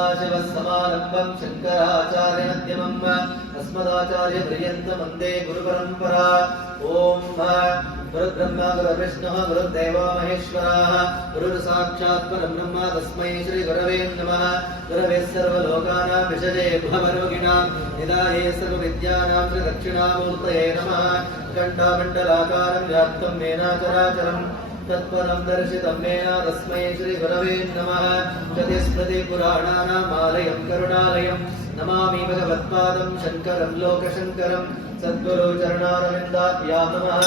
सदाशिवः समारम्भं शङ्कराचार्यमध्यमम् अस्मदाचार्यपर्यन्तमन्दे गुरुपरम्परा ॐ गुरुब्रह्मा गुरुविष्णुः गुरुदेवो महेश्वरः गुरुर्साक्षात् परं ब्रह्म तस्मै श्रीगुरवे नमः गुरवे सर्वलोकानां विषये भवरोगिणां निदाये सर्वविद्यानां श्रीदक्षिणामूर्तये नमः घण्टामण्डलाकारं व्याप्तं मेनाचराचरम् तत्पदं दर्शितं मेन तस्मै श्रीगुरवे नमः शतिस्मृतिपुराणानामालयं करुणालयं नमामि भगवत्पादं शङ्करं लोकशङ्करं सद्गुरुचरणारविन्दाभ्यां नमः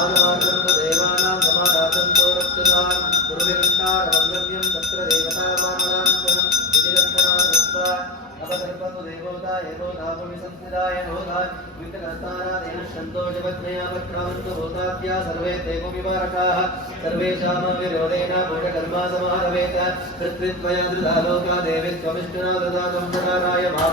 आनवार्गं देवानां समाराधं गोरक्षतां गुरुविरन्तारमङ्गम्यं तत्र देवतावानरान्तरं विजयन्तमानत्वा अपसर्पतु देवोता एवोधापुमि संस्थिताय नोधा विकटकर्तारादेन सन्तोषवज्ञया वक्रामन्तु भूताभ्या सर्वे देवविवारकाः सर्वेषां विरोधेन भूतकर्मा समारवेत पृथ्वीत्वया धृता लोका देवी त्वमिष्टना ददा कंसकाराय माँ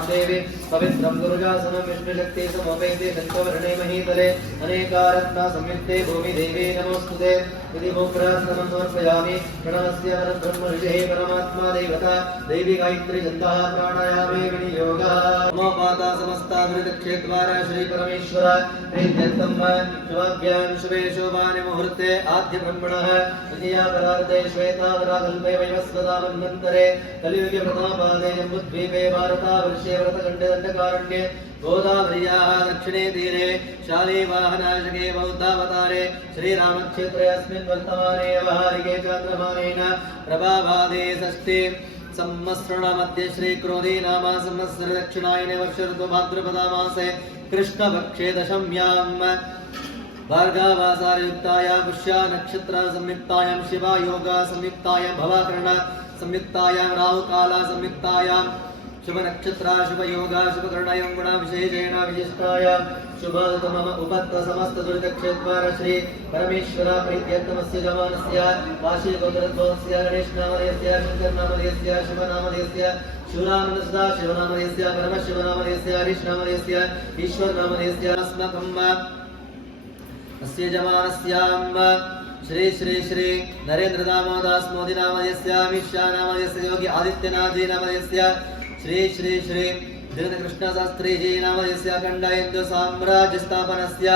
पवित्रं गुरुजासनं विष्णुशक्ति समोपेति शङ्कवर्णे महीतले अनेकारत्ना संयुक्ते भूमिदेवी नमोऽस्तुते इति भूप्रास्तमं समर्पयामि प्रणवस्य परब्रह्म ऋषिः परमात्मा देवता दैवी गायत्री विनियोगः प्रीत्यर्थं शुभाभ्यां शुभे शोभानि मुहूर्ते आद्य ब्रह्मणः द्वितीया परार्धे श्वेतावराकल्पे वैवस्वता कलियुगे प्रथमपादे जम्बुद्वीपे भारतावर्षे व्रतखण्डदण्डकारण्ये गोदावर्याः दक्षिणे तीरे शालीवाहनाशके बौद्धावतारे श्रीरामक्षेत्रे अस्मिन् वर्तमाने व्यवहारिके चान्द्रमानेन प्रभावादे षष्ठी संवत्सरणमध्ये श्रीक्रोधी नाम संवत्सर दक्षिणायने वर्ष ऋतु भाद्रपदा मासे कृष्णपक्षे दशम्याम्। भार्गावासारयुक्तायां पुष्या नक्षत्र संयुक्तायां शिवा योगा संयुक्तायां, भवाकर्ण संयुक्तायां, राहुकाला संयुक्तायां शुभ नक्षत्रा शुभ योगा शुभ कर्णयं गुण विशेषेण विशिष्टायां शुभतमम उपत्त समस्त दुरितक्षेत्वार श्री परमेश्वर प्रीत्यर्थमस्य जमानस्य शिवनामधेयस्य, परमशिवनामधेयस्य, हरीशनामधेयस्य, ईश्वरनामधेयस्य, अस्माकं अस्य श्री श्री श्री नरेन्द्र दामोदास मोदी नामधेयस्य अमित शाह योगी आदित्यनाथ जी శ్రీ శ్రీ శ్రీ ధృతకృష్ణశాస్త్రీజీ నామ యస్య అఖండాయంద్రసామ్రాజ్యస్థాపనస్య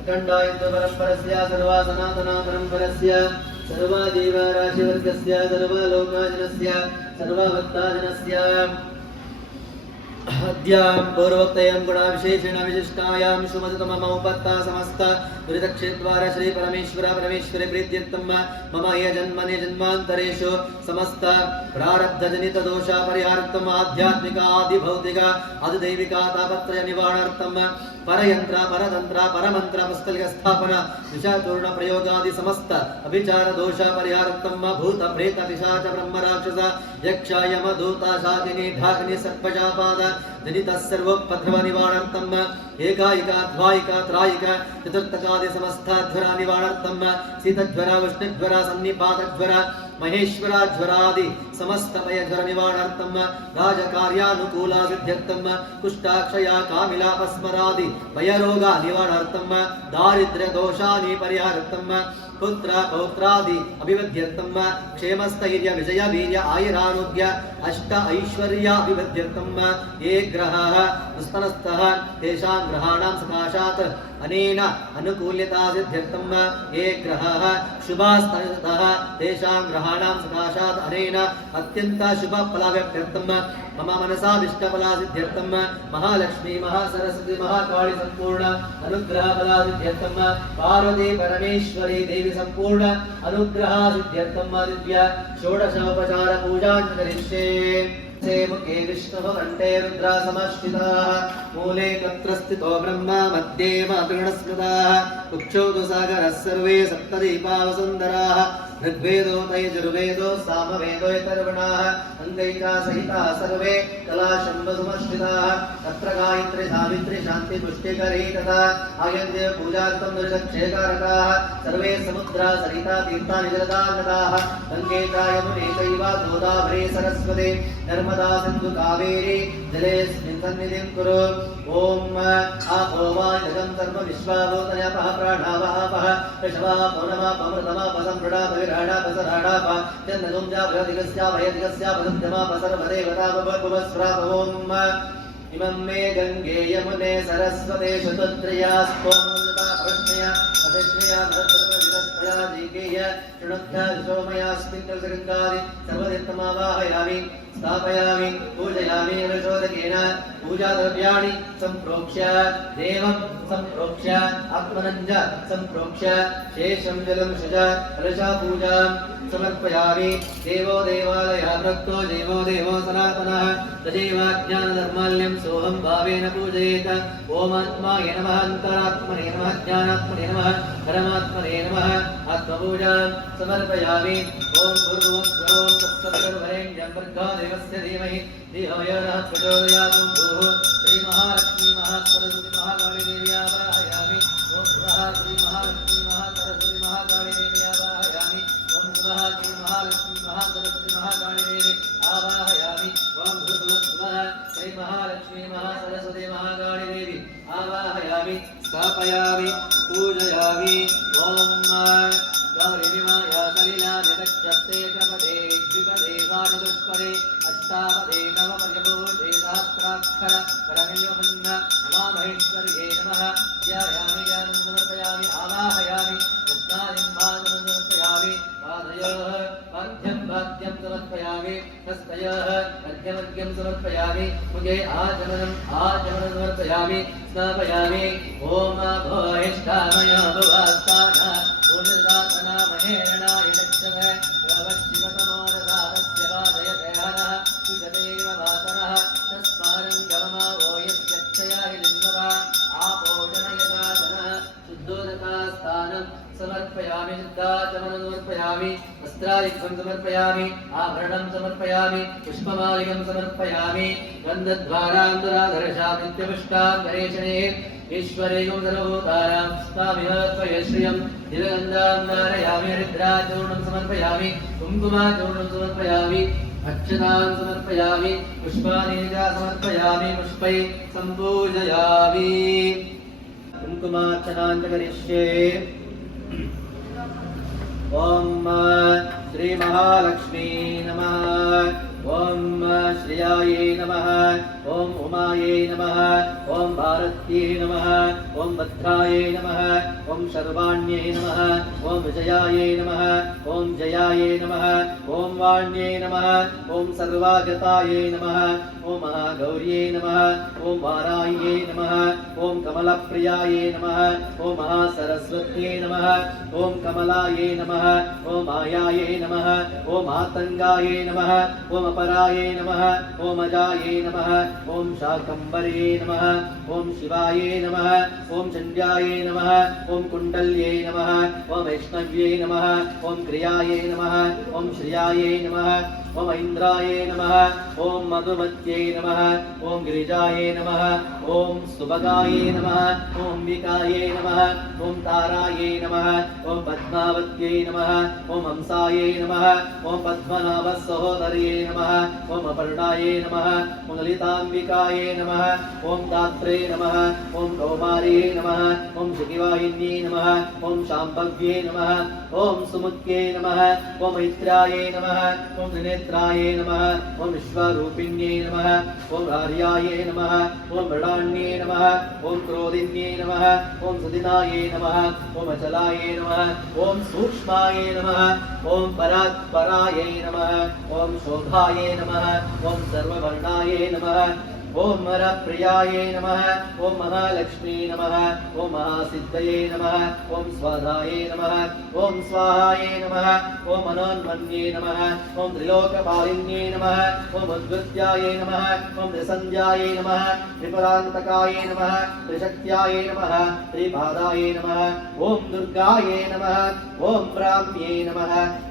అఖండాయంద్రపరంపరస్య సర్వాసనాతనా పరంపరస్య సర్వాజీవరాశివర్గస్య సర్వలోకాజనస్య సర్వభక్తాజనస్య अद्यां पूर्वोक्तयं गुणाविशेषेण विशिष्टायां समस्त दुरितक्षेत्वार श्री परमेश्वर परमेश्वरे प्रीत्यर्थं मम ये जन्मनि जन्मान्तरेषु समस्त प्रारब्धजनित दोष परिहार्थम् आध्यात्मिक, आदिभौतिक, आदिदैविक तापत्रय निवारणार्थं परयन्त्र, परतन्त्र, परमन्त्र पुस्तक स्थापन, विषचूर्ण प्रयोगादि समस्त अभिचार दोष परिहार्थं भूत प्रेत पिशाच ब्रह्म राक्षस यक्ष यम दूत शाकिनी ढाकिनी सर्पशापाद ciudad सर्वोपद्रव निवारणार्थम् एकायिका द्वायिका त्रायिका चतुर्थकादि समस्ताध्वरा निवारणार्थम् शीतज्वर उष्णज्वर सन्निपातज्वर, महेश्वराज्वरादि समस्तमयज्वर निवारणार्थम् कुष्ठाक्षया कामिलापस्मरादि भयरोगा निवारणार्थम् दारिद्र्य दोषानि परिहारार्थम् पुत्र पौत्रादि विजय वीर्य आयुरारोग्य, अष्ट ऐश्वर्य ये ग्रहाः दुस्तनस्थः तेषां ग्रहाणां सकाशात् अनेन अनुकूल्यता सिद्ध्यर्थम् ये ग्रहाः शुभास्तः तेषां ग्रहाणां सकाशात् अनेन अत्यन्त शुभफलाव्यर्थम् मम मनसा विष्टफला सिद्ध्यर्थम् महालक्ष्मी महासरस्वती महाकाली सम्पूर्ण अनुग्रहफला सिद्ध्यर्थम् पार्वती परमेश्वरी देवी सम्पूर्ण अनुग्रह सिद्ध्यर्थम् दिव्य षोडशोपचार पूजां करिष्ये से मुखे विष्णुः कण्ठे रुद्रा समश्चिताः मूले तत्र स्थितो ब्रह्मा मध्ये मातृगणस्मृताः कुक्षौ तु सागरः सर्वे सप्तदीपावसुन्दराः ऋग्वेदो तयजुर्वेदो सामवेदो यतर्वणाः अङ्गैका सहिताः सर्वे कलाशम्बसुमश्रिताः तत्र गायत्री सावित्री शान्ति पुष्टिकरी तथा आयन्त्य पूजार्थं दशक्षेकारकाः सर्वे समुद्रा सरिता तीर्थानि जलदागताः गङ्गे च यमुने चैव गोदावरी सरस्वती नर्मदा सिन्धु कावेरी जलेऽस्मिन् सन्निधिं कुरु ॐ आपो वा जगं सर्व विश्वाभूतयपः प्राणावापः ऋषभा पौर्णमापमृतमापसम्पृडापविराडापसराडाप चाभयदिगस्याभयदिगस्यापसद्यमापसर्वदेवतापवपुवस्रापवोम् इमं मे गङ्गे यमुने सरस्वते शतत्रया स्तोमृता प्रश्नया अतिश्रया मदत्तया जीकेय शृणुभ्य सोमयास्मिन् सर्वदित्तमावाहयामि स्थापयामि, पूजयामि रशोदकेन पूजाद्रव्याणि सम्प्रोक्ष्य, देवं सम्प्रोक्ष्य, आत्मनञ्च सम्प्रोक्ष्य, शेषं जलं शुज कलशा पूजां समर्पयामि। देवो देवालयः भक्तो देवो देवो सनातनः तदेवाज्ञानधर्माल्यं सोऽहं भावेन पूजयेत। ओमात्माय नमः अन्तरात्मने नमः, ज्ञानात्मने नमः, परमात्मने नमः। आत्मपूजां समर्पयामि। ॐ भूर्भुवस्वरों तत्सवितुर्वरेण्यं भर्गो देवस्य धीमहि धियो यो नः प्रचोदयात् भूः श्रीमहालक्ष्मी महासरस्वती आवाहयामि ॐ पुनः श्री महालक्ष्मी महासरस्वती आवाहयामि ॐ पुनः श्री महालक्ष्मी महासरस्वती आवाहयामि ॐ भूर्भुवस्वः श्री महालक्ष्मी महासरस्वती आवाहयामि स्थापयामि, पूजयामि। ॐ गौरिमाया सलिला जगच्चप्ते चपदे द्विपदे वाणिदुष्पदे अष्टापदे नवपर्यभूते सहस्राक्षर करमेयमन्न उमामहेश्वर्ये नमः ध्यायामि ज्ञानं समर्पयामि आवाहयामि रत्नादिं भागं समर्पयामि पादयोः पाद्यं वाद्यं समर्पयामि हस्तयोः मध्यमद्यं समर्पयामि मुखे आचमनम् आचमनं समर्पयामि स्नापयामि ॐ भोहिष्ठामय भुवास्तान पूर्णदातना महेरणाय दक्षः शिवतमोरसारस्य वादयते हनः कुशदेव वातरः तस्मारं गममावो लिङ्गवा आपोषणयता शुद्धोदकास्थानं समर्पयामि शुद्धाचमनं समर्पयामि समर्पयामि। आभरणं समर्पयामि। पुष्पमालिकं समर्पयामि। गन्धद्वारां दुराधर्षादित्यपुष्टां गणेशने ईश्वरेयं सर्वभूतानां स्थामिह स्वयश्रियं दिवगन्धां धारयामि हरिद्राचूर्णं समर्पयामि कुङ्कुमाचूर्णं समर्पयामि अक्षतां समर्पयामि पुष्पाणि च समर्पयामि पुष्पै सम्पूजयामि कुङ्कुमार्चनां च करिष्ये ॐ श्रीमहालक्ष्मी नमः ஓம் ஸ்ரீயாயை நம ஓம் உமாயை நம ஓம் பாரத்யை நம ஓம் பத்ராயை நம ஓம் சர்வாண்யை நம ஓம் விஜயாயை நம ஓம் ஜயாயை நம ஓம் வாண்யை நம ஓம் சர்வாகதாயை நம ஓம் மகாகௌரியை நம ஓம் வாராயை நம कमलप्रियायै नमः ॐ महासरस्वत्यै नमः ॐ कमलायै नमः ॐ मायायै नमः ॐ आतङ्गायै नमः ॐ अपरायै नमः ॐ अजायै नमः ॐ शाकम्बर्यै नमः ॐ शिवायै नमः ॐ चण्ड्यायै नमः ॐ कुण्डल्यै नमः ॐ वैष्णव्यै नमः ॐ क्रियायै नमः ॐ श्रियायै नमः ஓம் ஐந்திராய நம ஓம் மதுமத்யை நம ஓம் கிரிஜாய நம ஓம் சுபகாய நம ஓம் விகாயே நம ஓம் தாராயே நம ஓம் பத்மாவத்யை நம ஓம் ஹம்சாயே நம ஓம் பத்மநாப சகோதரியே நம ஓம் அபர்ணாயே நம ஓம் லலிதாம்பிகாயே நம ஓம் தாத்ரே நம ஓம் கௌமாரியே நம ஓம் சுகிவாயின்யே நம ஓம் சாம்பவ்யே நம ஓம் சுமுக்கியே நம ஓம் மைத்ராயே நம ஓம் நினை ॐ त्रिनेत्रायै नमः ॐ विश्वरूपिण्यै नमः ॐ आर्यायै नमः ॐ मृडान्यै नमः ॐ क्रोधिन्यै नमः ॐ सुदिनायै नमः ॐ अचलायै नमः ॐ सूक्ष्मायै नमः ॐ परात्परायै नमः ॐ शोभायै नमः ॐ सर्ववर्णायै ఓం వరప్రియాయే నమ ఓం మహాలక్ష్మీ నమ ఓం మహాసిద్ధయే నమ ఓం స్వాధాయే నమ ఓం స్వాహాయే నమ ఓం మనోన్మన్యే నమ ఓం త్రిలోకపాలిన్యే నమ ఓం ఉద్గృత్యాయే నమ ఓం త్రిసంధ్యాయే నమ త్రిపురాంతకాయ నమ త్రిశక్త్యాయ నమ త్రిపాదాయ నమ ఓం దుర్గాయే నమ ఓం ప్రామ్యే నమ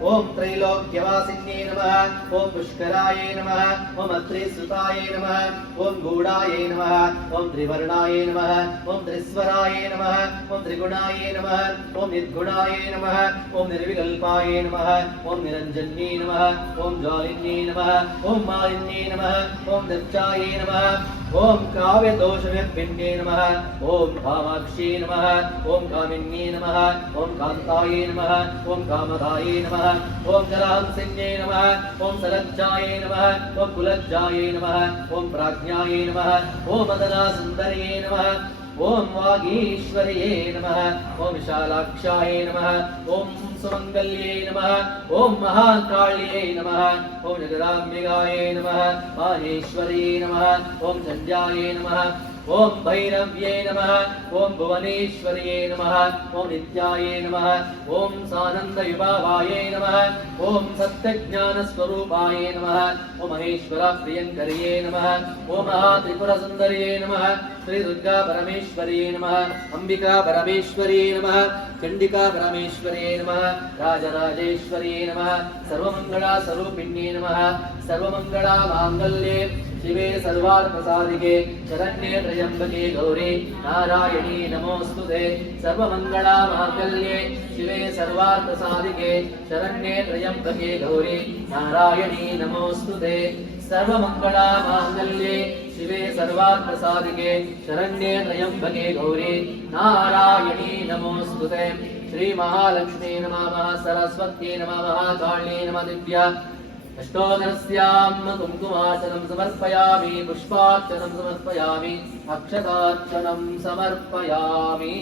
ఓం త్రైలోక్యవాసిన్యే నమ ఓం పుష్కరాయ నమ ఓం అత్రిసుతాయ నమ ఓం ఓం గూఢాయ నమ ఓం త్రివర్ణాయ నమ ఓం త్రిస్వరాయ నమ ఓం త్రిగుణాయ నమ ఓం నిర్గుణాయ నమ ఓం నిర్వికల్పాయ నమ ఓం నిరంజన్యే నమ ఓం జాలిన్యే నమ ఓం మాలిన్యే నమ ఓం దక్షాయ నమ ॐ पिंडे नमः। ॐ कामाक्षी नमः। ॐ कामिन्ये नमः। ॐ कान्तायै नमः। ॐ कामदाये नमः। ॐ जलहंसिन्ये नमः। ॐ सलज्जायै नमः। ॐ कुलज्जायै नमः। ॐ प्राज्ञायै नमः। ॐ मदनासुन्दर्ये नमः। ॐ वागीश्वर्ये नमः ॐ विशालाक्षायै नमः ॐ सुमङ्गल्ये नमः ॐ महाकाल्यै नमः ॐ जगदाम्बिकायै नमः माहेश्वर्ये नमः ॐ चन्द्यायै नमः ॐ भैरव्ये नमः ॐ भुवनेश्वर्ये नमः ॐ नित्यायै नमः ॐ सानन्दविभावायै नमः ॐ सत्यज्ञानस्वरूपायै नमः ॐ महेश्वरप्रियङ्कर्ये नमः ॐ महात्रिपुरसुन्दर्ये नमः श्रीदुर्गा परमेश्वर्ये नमः अम्बिका परमेश्वर्ये नमः चण्डिका परमेश्वर्ये नमः राजराजेश्वर्ये नमः सर्वमङ्गला स्वरूपिण्ये नमः सर्वमङ्गला माङ्गल्ये ಶಿವೆ ಸರ್ವಾತ್ಮಸಾಧಿಗೆ, ಶರಣ್ಯೇ ತ್ರಯಂಬಕೆ ಗೌರಿ, ನಾರಾಯಣಿ ನಮೋಸ್ತುತೆ. ಸರ್ವಮಂಗಳ ಮಾಂಗಲ್ಯೆ ಶಿವೆ ಸರ್ವಾರ್ಥಸಾಧಿಕೆ ಶರಣ್ಯೇ ತ್ರಯಂಬಕೆ ಗೌರಿ, ನಾರಾಯಣಿ ನಮೋಸ್ತುತೆ. ಸರ್ವಮಂಗಳ ಮಾಂಗಲ್ಯೆ ಶಿವೆ ಸರ್ವಾರ್ಥಸಾಧಿಕೆ ಶರಣ್ಯೇ ತ್ರಯಂಬಕೆ ಗೌರಿ, ನಾರಾಯಣಿ ನಮೋಸ್ತುತೆ. ಶ್ರೀ ಮಹಾಲಕ್ಷ್ಮೀ ನಮಃ ಸರಸ್ವತಿ ನಮಃ ಕಾಳಿ ನಮ, ದಿವ್ಯ अष्टोदरस्याम् कुम्कुमार्चरम् समर्पयामि पुष्पार्चनम् समर्पयामि रक्षकार्चनम् समर्पयामि।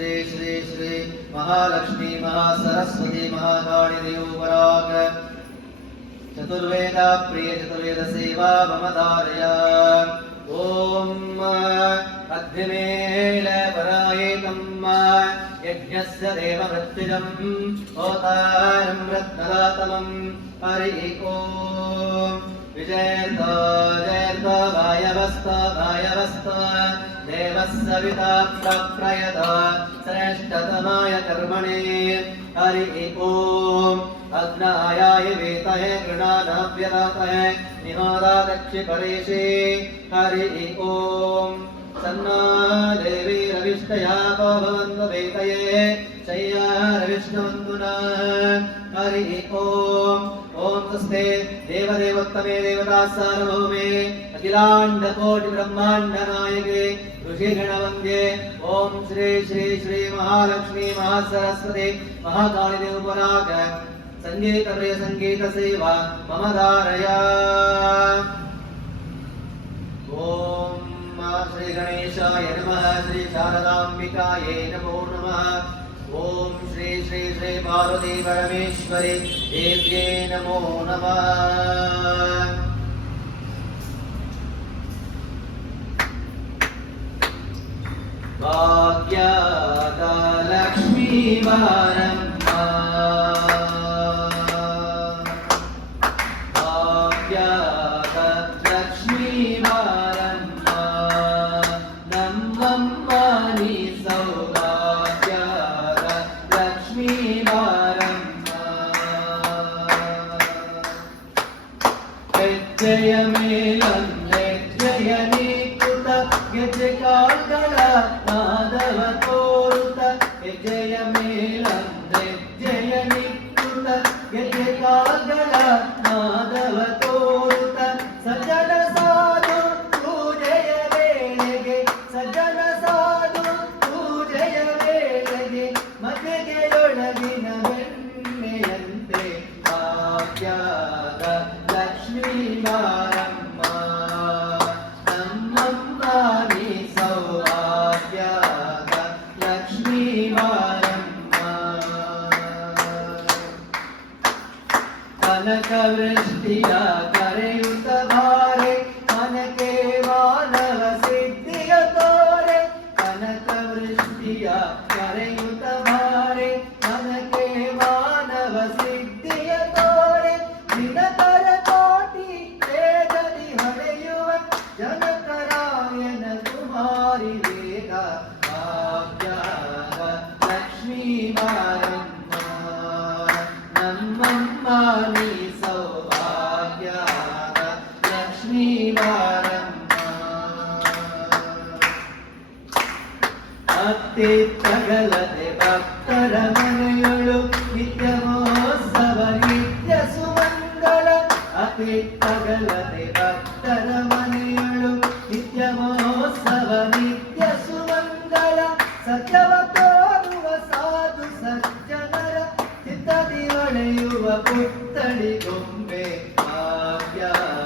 श्री श्री श्री महालक्ष्मी महासरस्वती महाकाली देवपराग चतुर्वेदा सेवा मम धारय। ओम अग्निमेल परायेतम् यज्ञस्य देव मृत्युजम् होतारं रत्नदातमम् हरि ओम् विजयन्त जयन्त वायवस्त वायवस्त देवः सविता प्रप्रयत श्रेष्ठतमाय कर्मणे हरि ॐ अग्नायाय वेतये गृणानाभ्यदातये निहोदादक्षिपरेशे हरि ॐ सन्ना देवी रविष्टया भवन्तु वेतये शय्या रविष्णवन्तु नः हरि ॐ ॐ तस्ते देवदेवोत्तमे देवता सार्वभौमे अखिलाण्डकोटिब्रह्माण्डनायके விக்னேஷகணவங்கே ஓம் ஸ்ரீ ஸ்ரீ ஸ்ரீ மகாலட்சுமி மகாசரஸ்வதி மகாகாளிதே உபராக சங்கீதரய சங்கீத சேவா மம தாரயா ஓம் ஸ்ரீ கணேசாய நம ஸ்ரீ சாரதாம்பிகாயே நமோ நம ஓம் ஸ்ரீ ஸ்ரீ ஸ்ரீ பார்வதி பரமேஸ்வரி தேவியே நமோ நம वरम्मा भाग्यदलक्ष्मी ಪುತ್ತಳಿ ಗೊಂಬೆ ಭಾಗ್ಯದ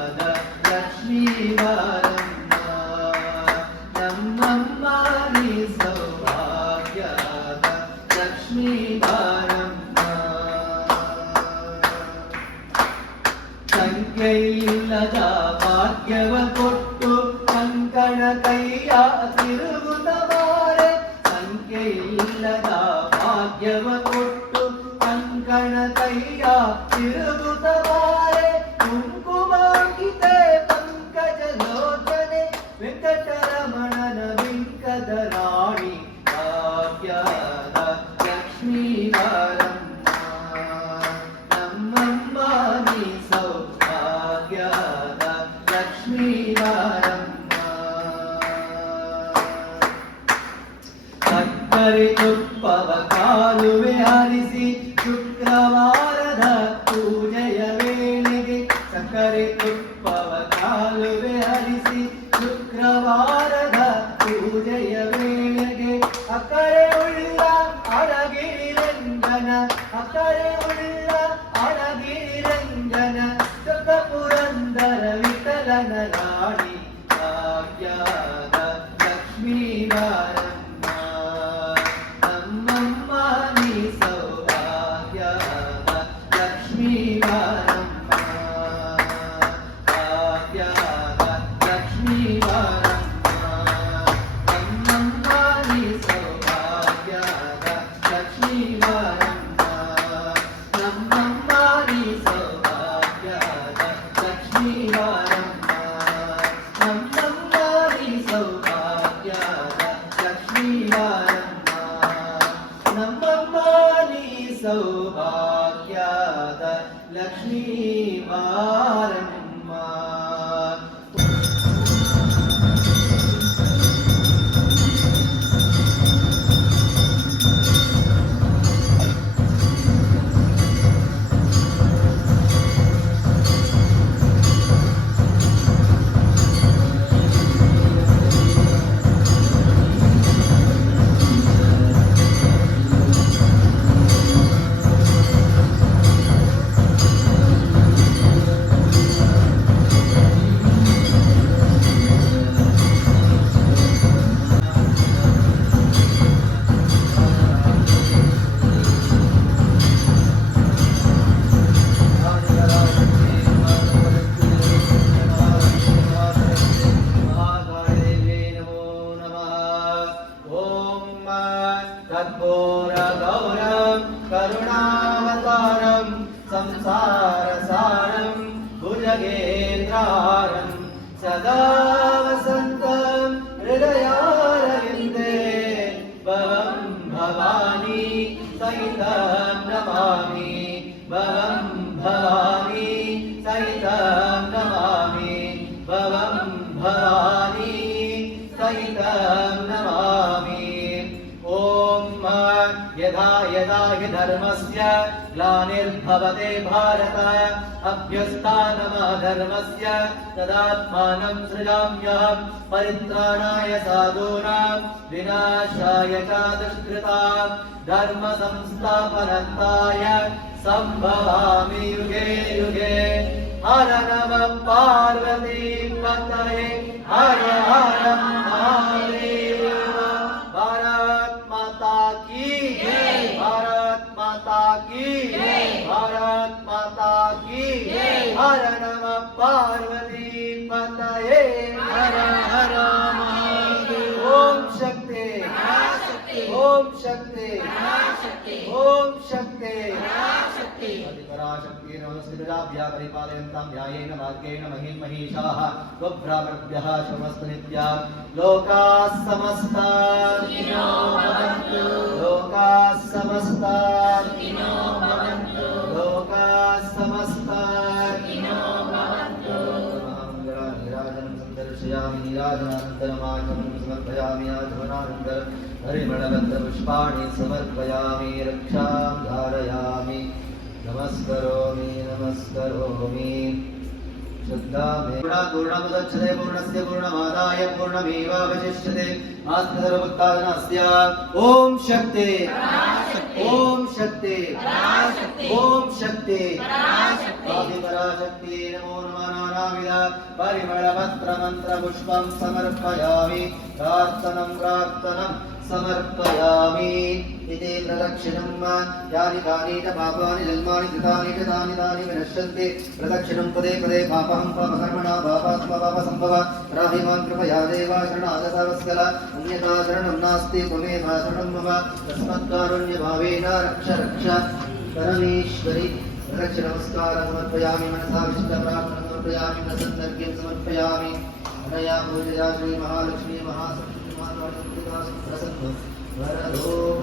ग्लानिर्भवते भारत अभ्यस्तानमधर्मस्य तदात्मानं सृजाम्यहं परित्राणाय साधूनां विनाशाय च दुष्कृतां धर्मसंस्थापनन्ताय सम्भवामि युगे युगे। हर नमः पार्वती पतये हर हर महादेव पार्वती पतये हर हर महादेव। ओम शक्ति। ओम शक्ति। ओम शक्ति। पराशक्ति नमस्कृताभ्या परिपालयन्तां न्यायेन मार्गेण महिं महिषाः स्वभ्रामृभ्यः शमस्तु लोकाः समस्ता। लोकाः समस्ता। समर्पयामि आचमनानन्तरं हरिमणगन्धपुष्पाणि समर्पयामि रक्षां धारयामि। नमस्करोमि नमस्करोमि। श्रद्धा मे पूर्णमुदच्छते पूर्णस्य पूर्णमादाय पूर्णमेवावशिष्यते नास्ति सर्वोत्तादनस्य ॐ शक्ति ॐ शक्ति ॐ शक्ति आदिपराशक्ति नमो नमः नानाविध परिमलपत्रमन्त्रपुष्पं समर्पयामि प्रार्थनं प्रार्थनं समर्पयामि इति प्रदक्षिणं यानि कानि च पापानि जन्मानि कृतानि च तानि तानि विनश्यन्ति प्रदक्षिणं पदे पदे पापहं पापकर्मणा पापात्म पापसम्भव राहिमां कृपया देवा शरणागतवत्सल अन्यथा शरणं नास्ति त्वमेव शरणं मम तस्मत्कारुण्यभावेन रक्ष रक्ष परमेश्वरि प्रदक्षिणमस्कारं समर्पयामि मनसा विष्टप्रार्थनं समर्पयामि मनसन्दर्घ्यं समर्पयामि अनया पूजया श्रीमहालक्ष्मी महासरस्वती tersebut. Baru